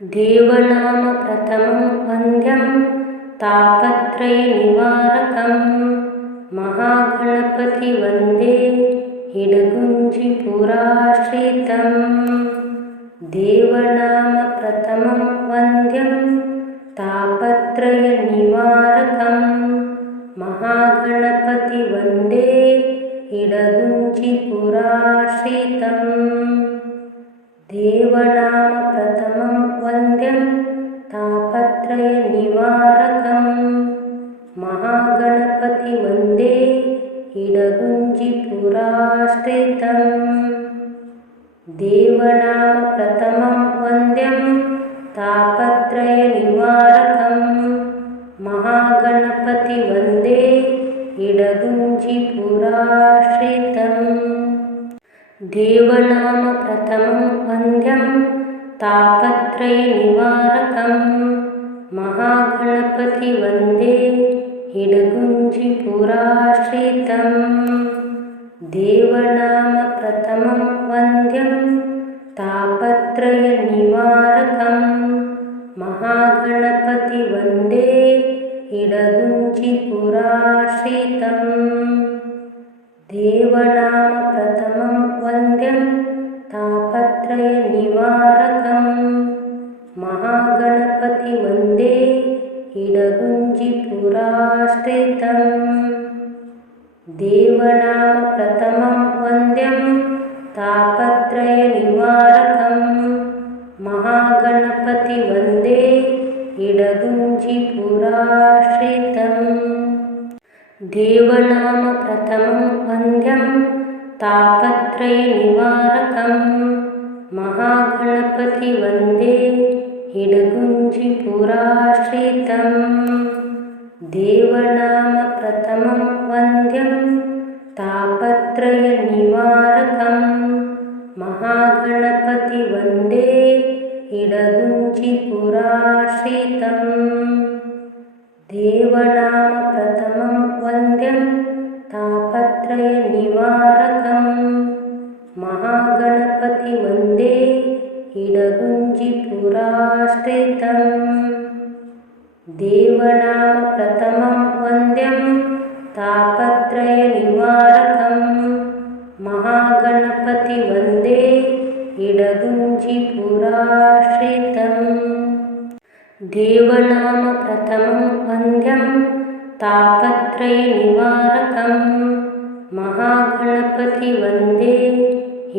देवनाम प्रथमं वन्द्यं तापत्रयनिवारकं महागणपति वन्दे इडगुञ्जिपुराश्रितं। देवनाम प्रथमं वन्द्यं तापत्रयनिवारकं महागणपति वन्दे इडगुञ्जिपुराश्रितं। देवनाम प्रथमं वन्द्यं तापत्रयनिवारकं महागणपति वन्दे इडगुञ्जिपुराश्रितं। देवनाम प्रथमं वन्द्यं तापत्रयनिवारकं महागणपति वन्दे इडगुञ्जिपुराश्रितं। देवनाम प्रथमं वन्द्यं तापत्रयनिवारकं महागणपति वन्दे इडगुञ्जिपुराश्रितं। देवनाम प्रथमं वन्द्यं तापत्रयनिवारकं महागणपति वन्दे इडगुञ्जिपुराश्रितं। देवनाम प्रथमं वन्द्यं तापत्रयनिवारकं महागणपति वन्दे इडगुञ्जिपुराश्रितं। देवनाम प्रथमं वन्द्यं तापत्रयनिवारकं महागणपति वन्दे इडगुञ्जिपुराश्रितं। देवनाम प्रथमं वन्द्यं तापत्रयनिवारकं महागणपति वन्दे इडगुञ्जिपुराश्रितं। देवनाम प्रथमं वन्द्यं तापत्रयनिवारकं महागणपति वन्दे इडगुञ्जिपुराश्रितं। देवनाम प्रथमं वन्द्यं तापत्रयनिवारकं महागणपति वन्दे इडगुञ्जिपुराश्रितं। देवनाम प्रथमं वन्द्यं तापत्रयनिवारकं महागणपति वन्दे इडगुञ्जिपुराश्रितं। देवनाम प्रथमं वन्द्यं तापत्रयनिवारकं महागणपति वन्दे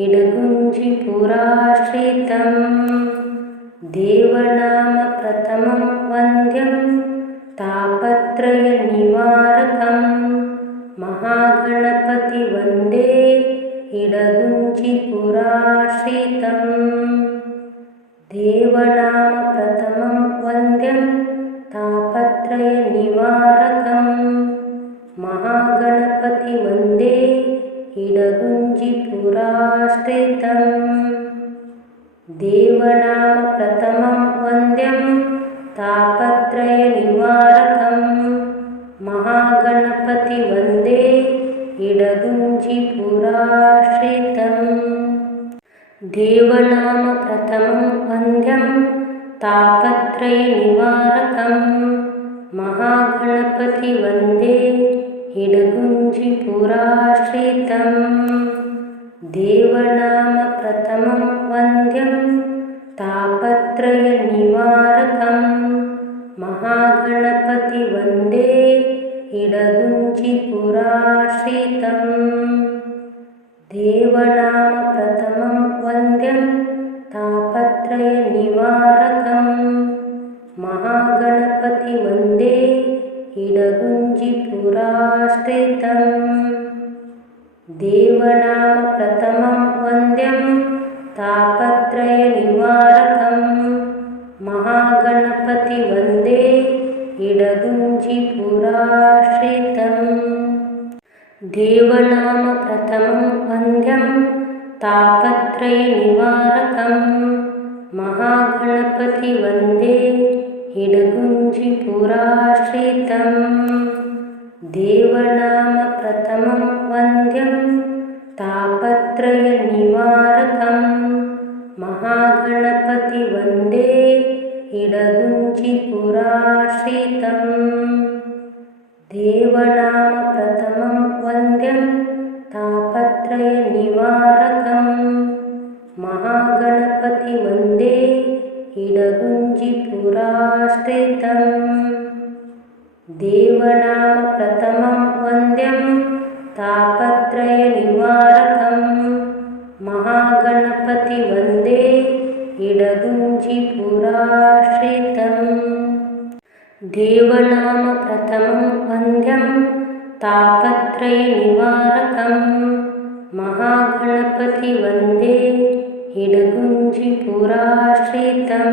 इडगुञ्जिपुराश्रितं। देवनाम प्रथमं वन्द्यं तापत्रयनिवारकं महागणपति वन्दे इडगुञ्जिपुराश्रितं। देवनाम प्रथमं वन्द्यं तापत्रयनिवारकं महागणपति वन्दे इडगुञ्जिपुराश्रितं। देवनाम प्रथमं वन्द्यं तापत्रयनिवारकं महागणपति वन्दे इडगुञ्जिपुराश्रितं। देवनाम प्रथमं वन्द्यं तापत्रयनिवारकं महागणपति वन्दे इडगुञ्जिपुराश्रितं। देवनाम प्रथमं वन्द्यं तापत्रयनिवारकं महागणपति वन्दे इडगुञ्जिपुराश्रितं। देवनाम प्रथमं वन्द्यं तापत्रयनिवारकं महागणपति वन्दे इडगुञ्जिपुराश्रितं। देवनाम प्रथमं वन्द्यं तापत्रयनिवारकं महागणपति वन्दे इडगुञ्जिपुराश्रितं। देवनाम प्रथमं वन्द्यं तापत्रयनिवारकं महागणपति वन्दे इडगुञ्जिपुराश्रितं। देवनाम प्रथमं वन्द्यं तापत्रयनिवारकं महागणपति वन्दे इडगुञ्जिपुराश्रितं देवनाम प्रथमं वन्द्यं तापत्रयनिवारकं महागणपति वन्दे इडगुञ्जिपुराश्रितं देवनाम प्रथमं वन्द्यं तापत्रयनिवारकं महागणपति वन्दे इडगुञ्जिपुराश्रितं देवनाम प्रथमं वन्द्यं तापत्रयनिवारकं महागणपति वन्दे इडगुञ्जिपुराश्रितं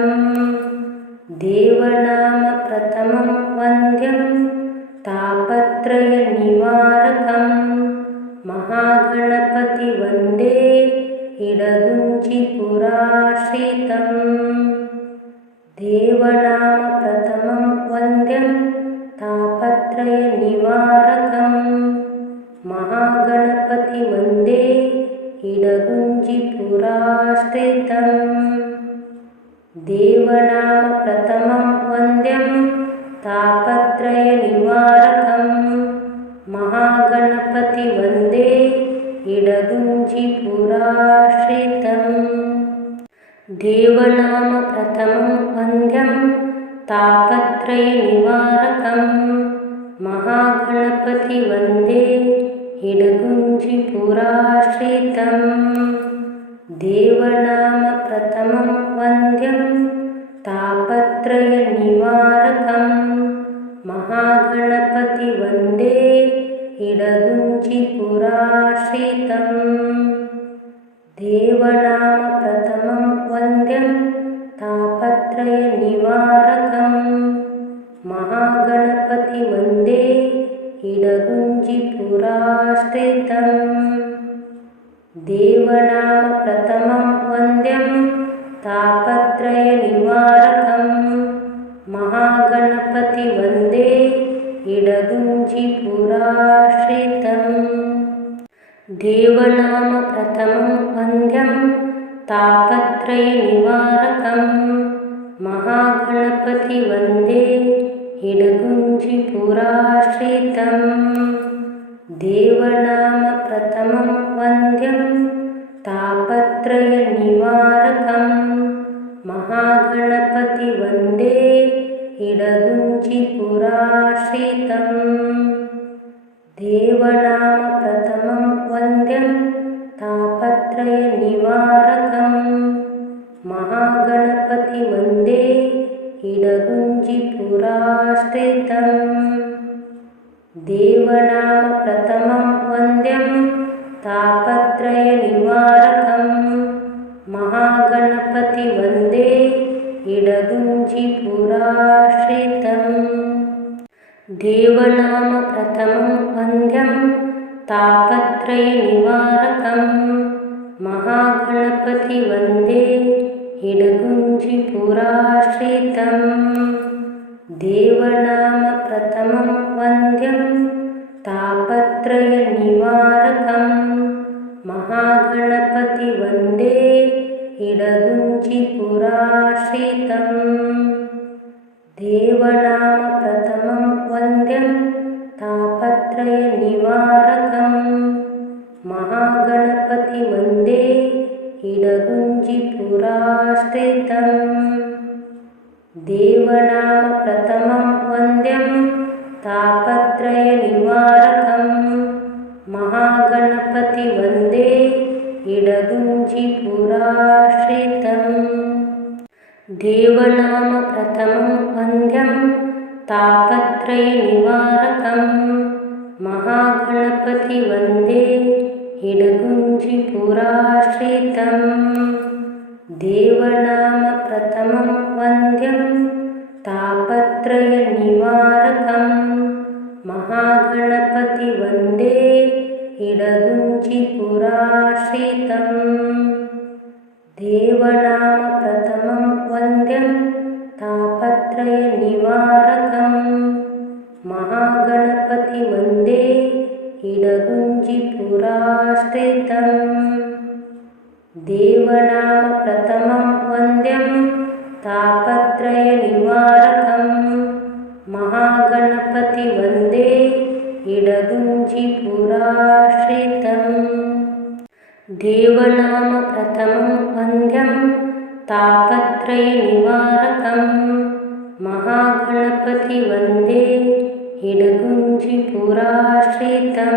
देवनाम प्रथमं वन्द्यं तापत्रयनिवारकं महागणपति वन्दे इडगुञ्जिपुराश्रितं देवनाम प्रथमं वन्द्यं तापत्रयनिवारकं महागणपति वन्दे इडगुञ्जिपुराश्रितं देवनाम प्रथमं वन्द्यं तापत्रयनिवारकं महागणपति वन्दे इडगुञ्जिपुराश्रितं देवनाम प्रथमं वन्द्यं तापत्रयनिवारकं महागणपति वन्दे इडगुञ्जिपुराश्रितं देवनाम प्रथमं वन्द्यं तापत्रयनिवारकं महागणपति वन्दे इडगुञ्जिपुराश्रितं देवनाम प्रथमं वन्द्यं तापत्रयनिवारकं महागणपति वन्दे इडगुञ्जिपुराश्रितं देवनाम प्रथमं वन्द्यं तापत्रयनिवारकं महागणपति वन्दे इडगुञ्जिपुराश्रितं देवनाम प्रथमं वन्द्यं तापत्रयनिवारकं महागणपति वन्दे इडगुञ्जिपुराश्रितं देवनाम प्रथमं वन्द्यं तापत्रयनिवारकं महागणपति वन्दे इडगुञ्जिपुराश्रितं देवनाम प्रथमं वन्द्यं तापत्रयनिवारकं महागणपति वन्दे इडगुञ्जिपुराश्रितं देवनाम प्रथमं वन्द्यं तापत्रयनिवारकं महागणपति वन्दे इडगुञ्जिपुराश्रितं देवनाम प्रथमं वन्द्यं तापत्रयनिवारकं महागणपति वन्दे इडगुञ्जिपुराश्रितं देवनाम प्रथमं वन्द्यं तापत्रयनिवारकं महागणपति वन्दे इडगुञ्जिपुराश्रितं देवनाम प्रथमं वन्द्यं तापत्रयनिवारकं महागणपति वन्दे इडगुञ्जिपुराश्रितं देवनाम प्रथमं वन्द्यं तापत्रयनिवारकं महागणपति वन्दे इडगुञ्जिपुराश्रितं देवनाम प्रथमं वन्द्यं तापत्रयनिवारकं महागणपति वन्दे इडगुञ्जिपुराश्रितं देवनाम प्रथमं वन्द्यं तापत्रयनिवारकं महागणपति वन्दे इडगुञ्जिपुराश्रितं देवनाम प्रथमं वन्द्यं तापत्रयनिवारकं महागणपति वन्दे इडगुञ्जिपुराश्रितं देवनाम प्रथमं वन्द्यं तापत्रयनिवारकं महागणपति वन्दे इडगुञ्जिपुराश्रितं देवनाम प्रथमं वन्द्यं तापत्रयनिवारकं महागणपति वन्दे इडगुञ्जिपुराश्रितं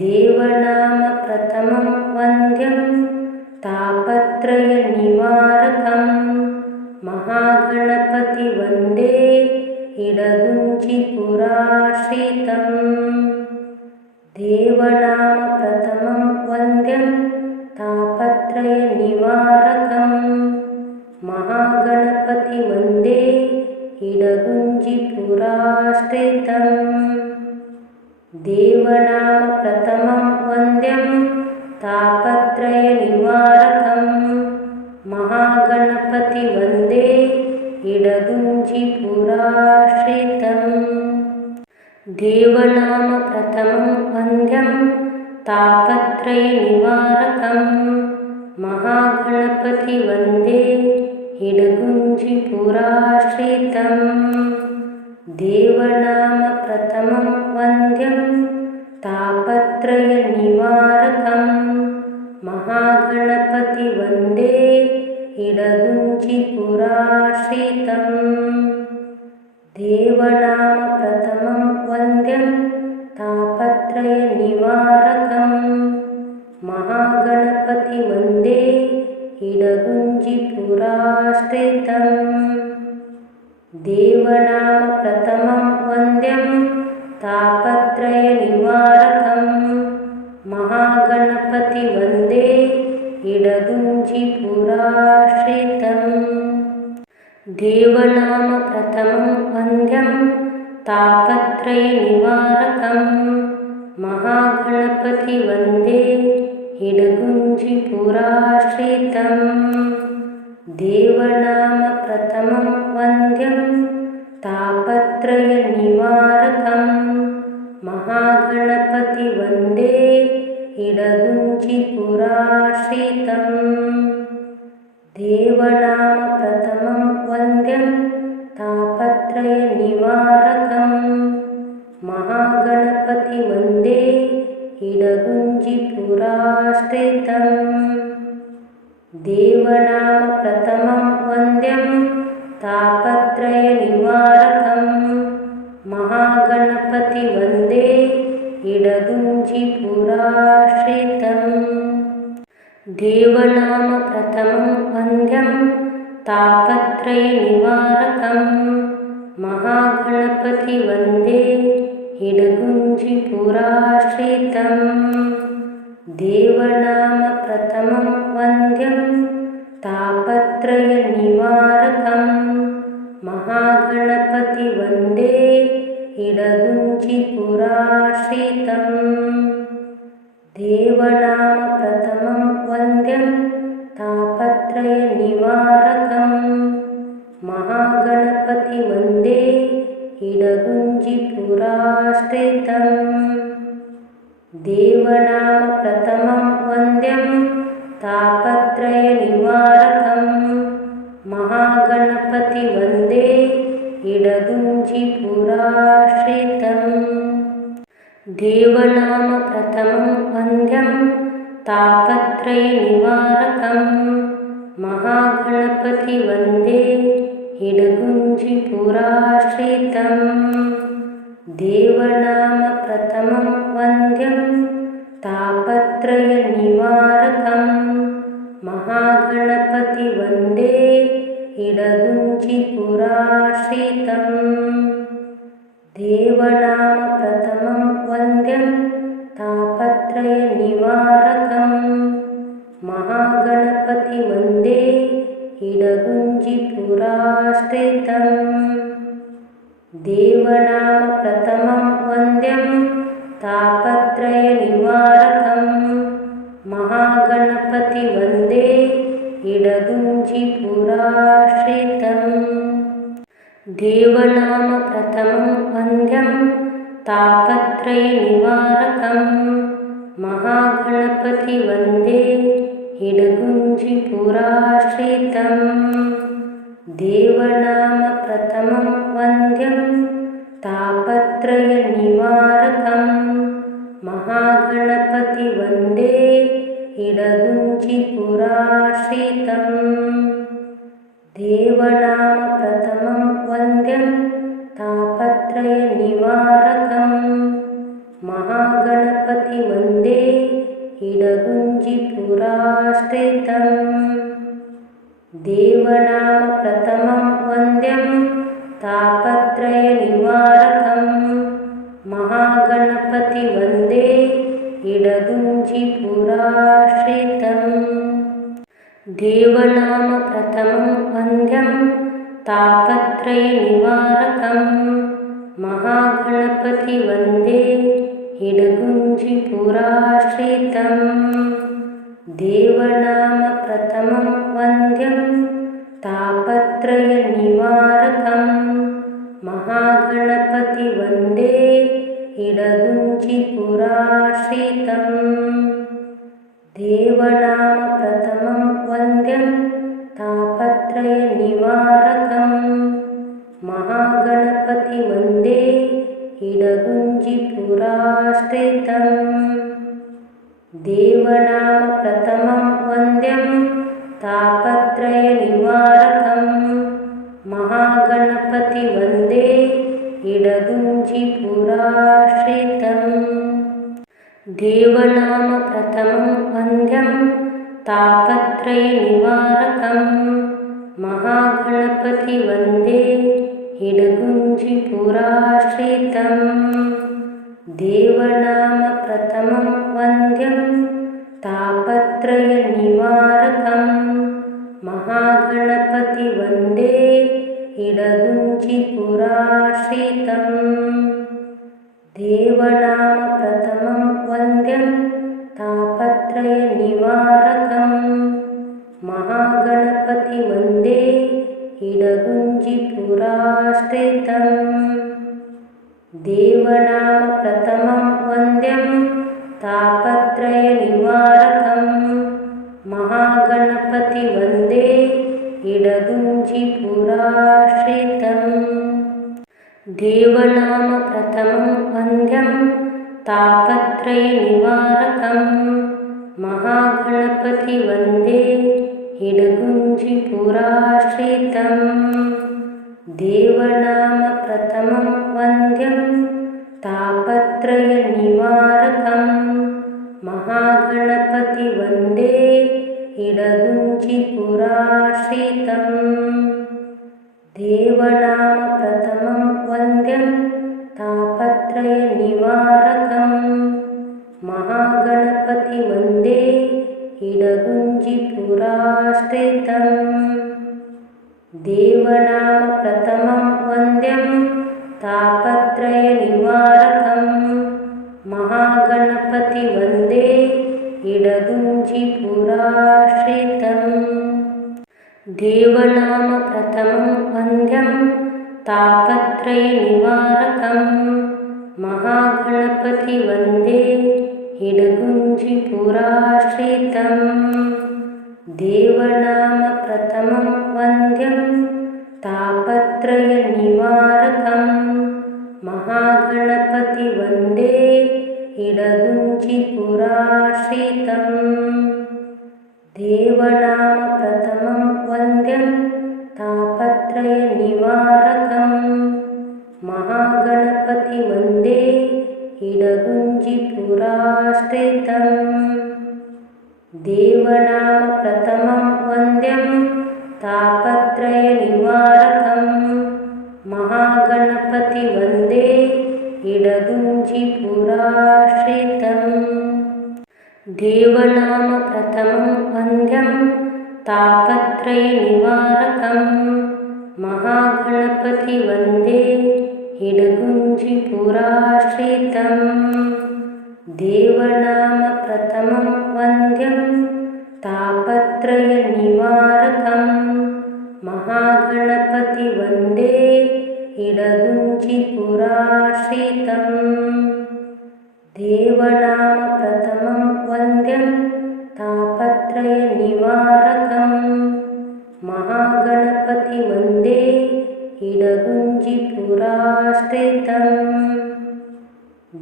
देवनाम प्रथमं वन्द्यं तापत्रयनिवारकं महागणपति वन्दे इडगुञ्जिपुराश्रितं देवनाम प्रथमं वन्द्यं तापत्रयनिवारकं महागणपति वन्दे इडगुञ्जिपुराश्रितं देवनाम प्रथमं वन्द्यं तापत्रयनिवारकं महागणपति वन्दे इडगुञ्जिपुराश्रितं देवनाम प्रथमं वन्द्यं तापत्रयनिवारकं महागणपति वन्दे इडगुञ्जिपुराश्रितं देवनाम प्रथमं वन्द्यं तापत्रयनिवारकं महागणपति वन्दे इडगुञ्जिपुराश्रितं देवनाम प्रथमं वन्द्यं तापत्रयनिवारकं महागणपति वन्दे इडगुञ्जिपुराश्रितं देवनाम प्रथमं वन्द्यं तापत्रयनिवारकं महागणपति वन्दे इडगुञ्जिपुराश्रितं देवनाम प्रथमं वन्द्यं तापत्रयनिवारकं महागणपति वन्दे इडगुञ्जिपुराश्रितं देवनाम प्रथमं वन्द्यं तापत्रयनिवारकं महागणपति वन्दे इडगुञ्जिपुराश्रितं देवनाम प्रथमं वन्द्यं तापत्रयनिवारकं महागणपति वन्दे इडगुञ्जिपुराश्रितं देवनाम प्रथमं वन्द्यं तापत्रयनिवारकं महागणपति वन्दे इडगुञ्जिपुराश्रितं देवनाम प्रथमं वन्द्यं तापत्रयनिवारकं महागणपति वन्दे इडगुञ्जिपुराश्रितं देवनाम प्रथमं वन्द्यं तापत्रयनिवारकं महागणपति वन्दे इडगुञ्जिपुराश्रितं देवनाम प्रथमं वन्द्यं तापत्रयनिवारकं महागणपति वन्दे इडगुञ्जिपुराश्रितं देवनाम प्रथमं वन्द्यं तापत्रयनिवारकं महागणपति वन्दे इडगुञ्जिपुराश्रितं देवनाम प्रथमं वन्द्यं तापत्रयनिवारकं महागणपति वन्दे इडगुञ्जिपुराश्रितं देवनाम प्रथमं वन्द्यं तापत्रयनिवारकं महागणपति वन्दे इडगुञ्जिपुराश्रितं देवनाम प्रथमं वन्द्यं तापत्रयनिवारकं महागणपति वन्दे इडगुञ्जिपुराश्रितं देवनाम प्रथमं वन्द्यं तापत्रयनिवारकं महागणपति वन्दे इडगुञ्जिपुराश्रितं देवनाम प्रथमं वन्द्यं तापत्रयनिवारकं महागणपति वन्दे इडगुञ्जिपुराश्रितं देवनामप्रथमं वन्द्यं तापत्रयनिवारकं महागणपति वन्दे इडगुञ्जिपुराश्रितं देवनामप्रथमं वन्द्यं तापत्रयनिवारकं महागणपति वन्दे इडगुञ्जिपुराश्रितं देवनामप्रथमं वन्द्यं तापत्रयनिवारकं महागणपति वन्दे इडगुञ्जिपुराश्रितं देवनामप्रथमं वन्द्यं तापत्रयनिवारकं महागणपति वन्दे इडगुञ्जिपुराश्रितं देवनामप्रथमं वन्द्यं तापत्रयनिवारकं महागणपति वन्दे इडगुञ्जिपुराश्रितं देवनामप्रथमं वन्द्यं तापत्रयनिवारकं महागणपति वन्दे इडगुञ्जिपुराश्रितं देवनामप्रथमं वन्द्यं तापत्रयनिवारकं महागणपति वन्दे इडगुञ्जिपुराश्रितं देवनामप्रथमं वन्द्यं तापत्रयनिवारकं महागणपति वन्दे इडगुञ्जिपुराश्रितं देवनामप्रथमं वन्द्यं तापत्रयनिवारकं महागणपति वन्दे इडगुञ्जिपुराश्रितं देवनामप्रथमं वन्द्यं तापत्रयनिवारकं महागणपति वन्दे इडगुञ्जिपुराश्रितं देवनामप्रथमं वन्द्यं तापत्रयनिवारकं महागणपति वन्दे इडगुञ्जिपुराश्रितं देवनामप्रथमं वन्द्यं तापत्रयनिवारकं महागणपति वन्दे इडगुञ्जिपुराश्रितं देवनामप्रथमं वन्द्यं तापत्रयनिवारकं महागणपति वन्दे इडगुञ्जिपुराश्रितं देवनामप्रथमं वन्द्यं तापत्रयनिवारकं महागणपति वन्दे इडगुञ्जिपुराश्रितं देवनामप्रथमं वन्द्यं तापत्रयनिवारकं महागणपति वन्दे इडगुञ्जिपुराश्रितं देवनामप्रथमं वन्द्यं तापत्रयनिवारकं महागणपति वन्दे इडगुञ्जिपुराश्रितं देवनामप्रथमं वन्द्यं तापत्रयनिवारकं महागणपति वन्दे इडगुञ्जिपुराश्रितं देवनामप्रथमं वन्द्यं तापत्रयनिवारकं महागणपति वन्दे इडगुञ्जिपुराश्रितं देवनामप्रथमं वन्द्यं तापत्रयनिवारकं महागणपति वन्दे इडगुञ्जिपुराश्रितं देवनामप्रथमं वन्द्यं तापत्रयनिवारकं महागणपति वन्दे इडगुञ्जिपुराश्रितं देवनामप्रथमं वन्द्यं तापत्रयनिवारकं महागणपति वन्दे इडगुञ्जिपुराश्रितं देवनामप्रथमं वन्द्यं तापत्रयनिवारकं महागणपति वन्दे इडगुञ्जिपुराश्रितं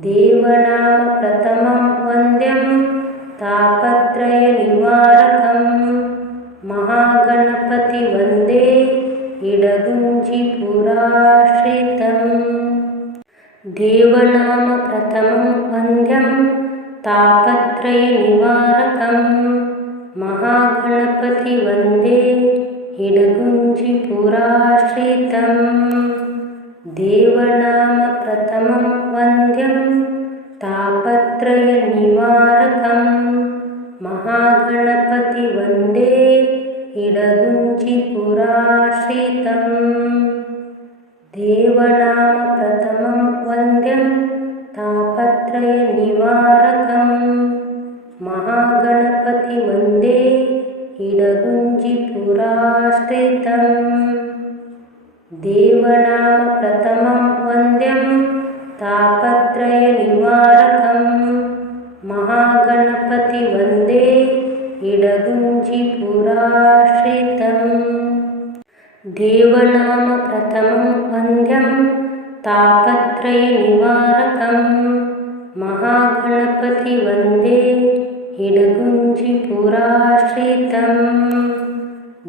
देवनाम प्रथमं वन्द्यं तापत्रयनिवारकं महागणपति वन्दे इडगुञ्जिपुराश्रितं देवनाम प्रथमं वन्द्यं तापत्रयनिवारकं महागणपति वन्दे इडगुञ्जिपुराश्रितं देवनाम प्रथमं वन्द्यं तापत्रयनिवारकं महागणपति वन्दे इडगुञ्जिपुराश्रितं देवनाम प्रथमं वन्द्यं तापत्रयनिवारकं महागणपति वन्दे इडगुञ्जिपुराश्रितं देवनाम प्रथमं वन्द्यं तापत्रयनिवारकं महागणपति वन्दे इडगुञ्जिपुराश्रितं देवनाम प्रथमं वन्द्यं तापत्रयनिवारकं महागणपति वन्दे इडगुञ्जिपुराश्रितं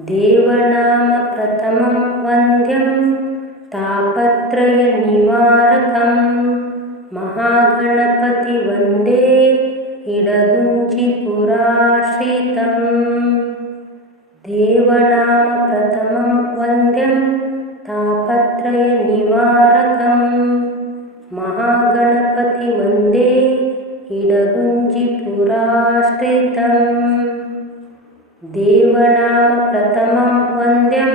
देवनाम प्रथमं वन्द्यं तापत्रयनिवारकं महागणपति वन्दे इडगुञ्जिपुराश्रितं देवनाम प्रथमं वन्द्यं तापत्रयनिवारकं महागणपति वन्दे इडगुञ्जिपुराश्रितं देवनाम प्रथमं वन्द्यं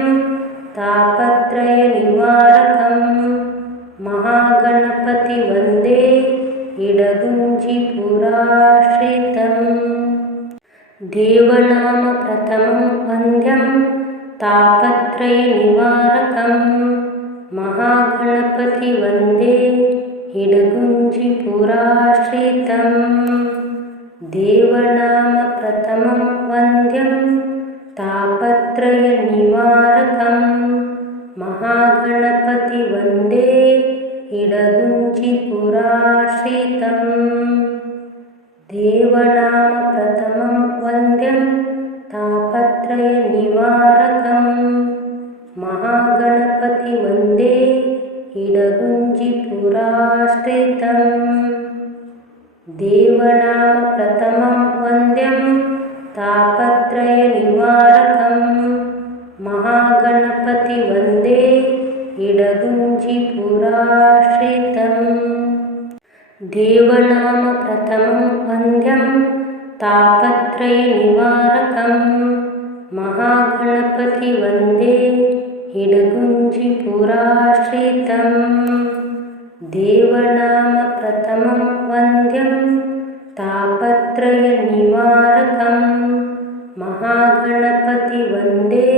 तापत्रयनिवारकं महागणपति वन्दे इडगुञ्जिपुराश्रितं देवनाम प्रथमं वन्द्यं तापत्रयनिवारकं महागणपति वन्दे इडगुञ्जिपुराश्रितं देवनाम प्रथमं वन्द्यं तापत्रयनिवारकं महागणपति वन्दे इडगुञ्जिपुराश्रितं देवनाम प्रथमं वन्द्यं तापत्रयनिवारकं महागणपति वन्दे इडगुञ्जिपुराश्रितं देवनाम प्रथमं वन्द्यं तापत्रयनिवारकं महागणपति वन्दे इडगुञ्जिपुराश्रितं देवनाम प्रथमं वन्द्यं तापत्रयनिवारकं महागणपति वन्दे इडगुञ्जिपुराश्रितं देवनाम प्रथमं वन्द्यं तापत्रयनिवारकं महागणपति वन्दे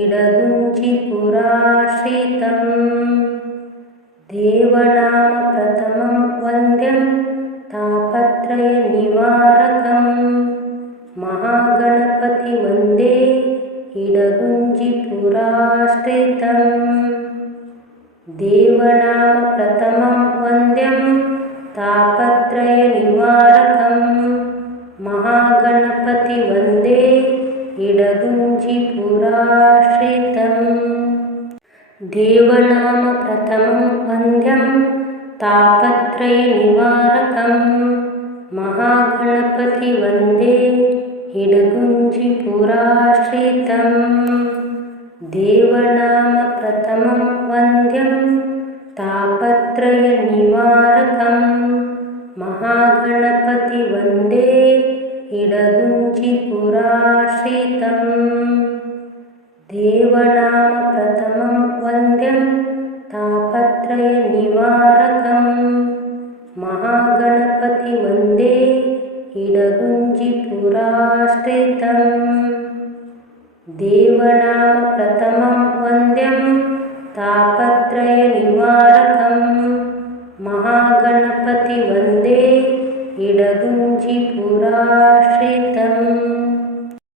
इडगुञ्जिपुराश्रितं देवनाम प्रथमं वन्द्यं तापत्रयनिवारकं महागणपति वन्दे इडगुञ्जिपुराश्रितं देवनाम प्रथमं वन्द्यं तापत्रयनिवारकं महागणपति वन्दे इडगुञ्जिपुराश्रितं देवनाम प्रथमं वन्द्यं तापत्रयनिवारकं महागणपति वन्दे इडगुञ्जिपुराश्रितं देवनाम प्रथमं वन्द्यं तापत्रयनिवारकं महागणपति वन्दे इडगुञ्जिपुराश्रितं देवनाम प्रथमं वन्द्यं तापत्रयनिवारकं महागणपति वन्दे इडगुञ्जिपुराश्रितं देवनाम प्रथमं वन्द्यं तापत्रयनिवारकं महागणपति वन्दे इडगुञ्जिपुराश्रितम्